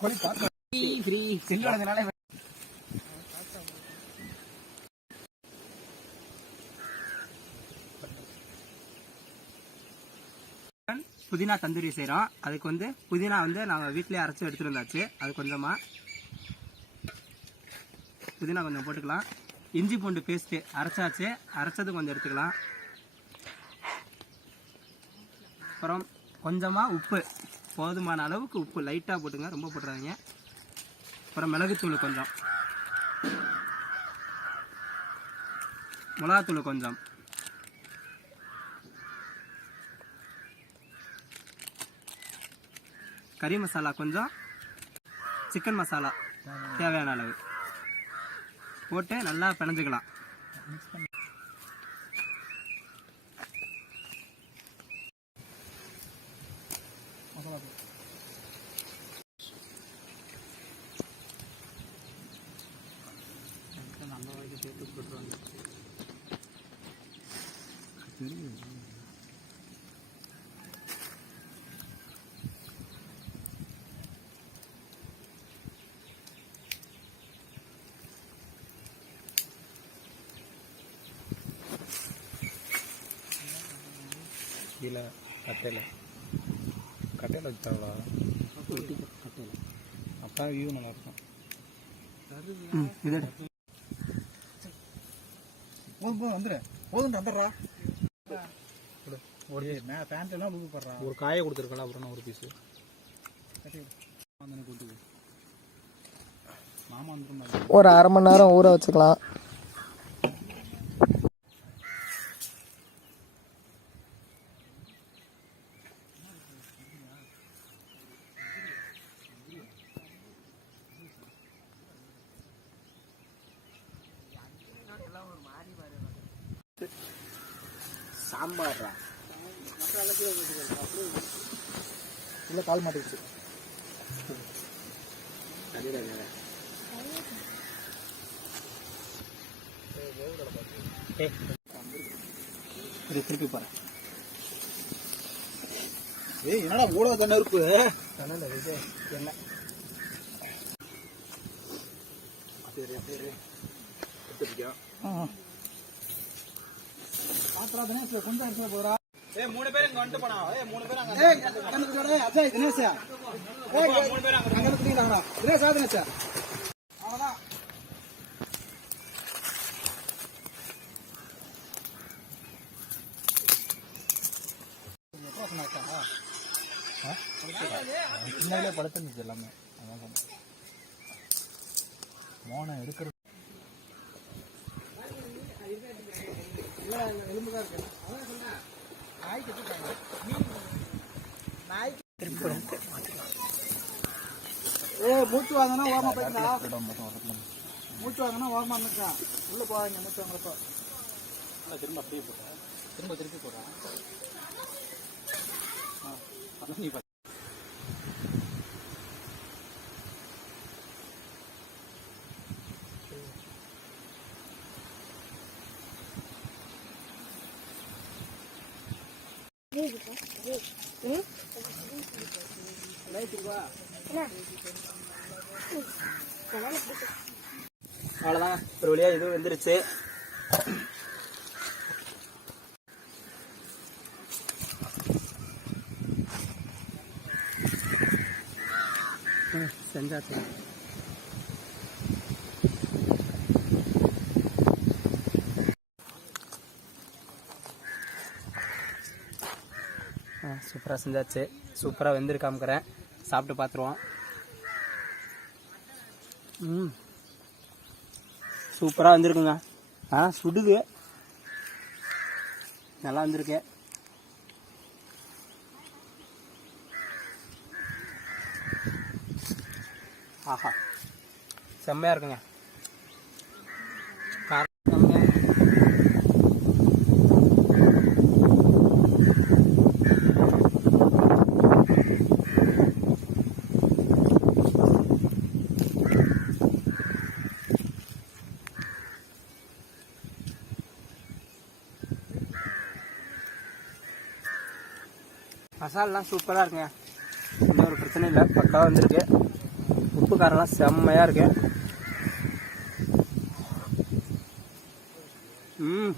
கொட்டை பார்த்தா free free. Cell புதினா தந்தூரி செய்கிறோம் அதுக்கு வந்து புதினா வந்து நம்ம வீட்டிலேயே அரைச்சி எடுத்துகிட்டு வந்தாச்சு அது கொஞ்சமாக புதினா கொஞ்சம் போட்டுக்கலாம். இஞ்சி பூண்டு பேஸ்ட்டு அரைச்சாச்சு. அரைச்சது கொஞ்சம் எடுத்துக்கலாம். அப்புறம் கொஞ்சமாக உப்பு. போதுமான அளவுக்கு உப்பு. லைட்டாக போட்டுங்க. ரொம்ப போட்டுறாங்க அப்புறம் மிளகுத்தூள் கொஞ்சம். மிளகாத்தூள் கொஞ்சம். கறி மசாலா கொஞ்சம் சிக்கன் மசாலா தேவையான அளவு. போட்டு நல்லா பிணைஞ்சுக்கலாம். கீழே கட்டையில். கட்டையில் வச்சாங்களா அப்போ வியூ நல்லா இருக்கும். போதும் போதும் வந்துடு போதும் வந்துடுறா. ஒரு பேண்ட் எல்லாம் லூப் படுறா. ஒரு காயை கொடுத்துருக்கலாம் அப்புறம் ஒரு பீஸு மாமா வந்துடும் ஒரு அரை மணி நேரம் ஊற வச்சுக்கலாம். சாம்பார்ரா? இல்லை கால் மாட்டிக்கிச்சு. இது திருப்பி போகிறேன் ஏய் என்னடா ஊழல் தானே இருக்கு தண்ணியில் இது என்ன பாத்திரா தினேஷ் கொஞ்சம் இடத்துல போறா ஏ மூணு பேர் இங்கே வந்துட்டு போனா. ஏ மூணு பேர் அங்கே ஏய் அங்க அஜய் தினேஷ். ஏய் அங்க நிக்கிறீங்களா தினேஷ் ஆ தினேஷ் அவ்வளவுதான். சின்னதுல படுத்துருந்துச்சு எல்லாமே. அதான் சொன்னேன். எடுக்கிறது ஏய் மூச்சு வாங்கினா ஓரமா போயிருந்தா மூச்சு வாங்கினா ஓரமா இருந்துக்கா உள்ள போவாங்க மூச்சு வாங்குறப்ப திரும்ப அப்படியே போட்டேன் திரும்ப திருப்பி போடுறேன் அவ்வளோதான் ஒரு வழியாக இது வந்துருச்சு. செஞ்சாச்சு. சூப்பராக செஞ்சாச்சு. சூப்பராக வெந்திருக்காமுக்கிறேன் சாப்பிட்டு பார்த்துருவோம் ம். சூப்பராக வந்திருக்குங்க. ஆ சுடுது. நல்லா வந்திருக்கு. ஆஹா. செம்மையாக இருக்குங்க. மசாலெலாம் சூப்பராக இருக்குங்க. எந்த ஒரு பிரச்சனை இல்லை. பக்காவாக வந்திருக்கு. உப்பு காரம்லாம் செம்மையாக இருக்கு. ம்.